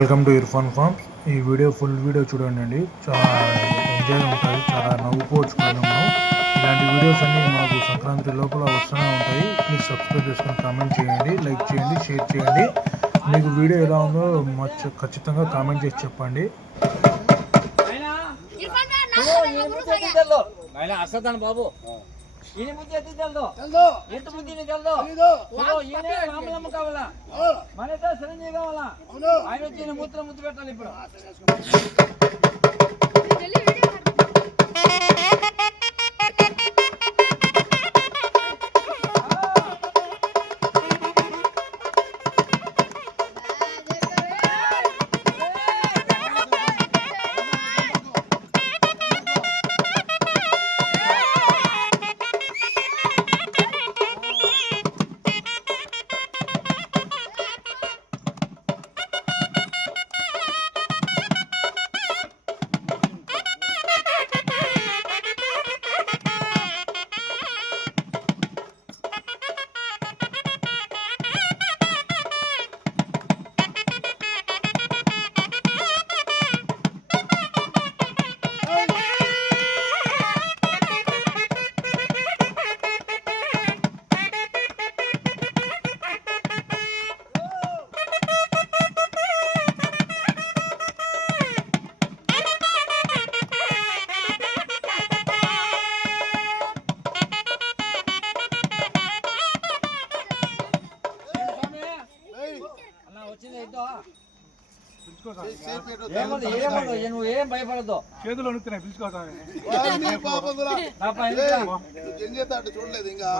Welcome to Irfan farms. ఈ video full video చూడండి, చాలా ఎంజాయ్ ఉంటుంది, చాలా నవ్వుకోవచ్చు కూడా మనం. ఇలాంటి వీడియోస్ అన్నీ మనకు సంక్రాంతి లోపల వస్తూనే ఉంటాయి. ప్లీజ్ సబ్స్క్రైబ్ చేసుకొని కామెంట్ చేయండి, లైక్ చేయండి, షేర్ చేయండి. మీకు వీడియో ఎలా ఉందో ఖచ్చితంగా కామెంట్ చేసి చెప్పండి. బాబు ఈయన బుద్ధి ఎత్తి తెల్దు ఎంత బుద్ధిని తెల్దు ఈయనే రామలమ్మ కావాలా మనతో చిరంజీవి కావాలా ఆయన వచ్చి ఈయన మూత్రం ముద్దు పెట్టాలి ఇప్పుడు. నువ్వు ఏం భయపడద్దు, చేతులు వణుకుతున్నాయి, పిలుచుకోవాలి. చూడలేదు ఇంకా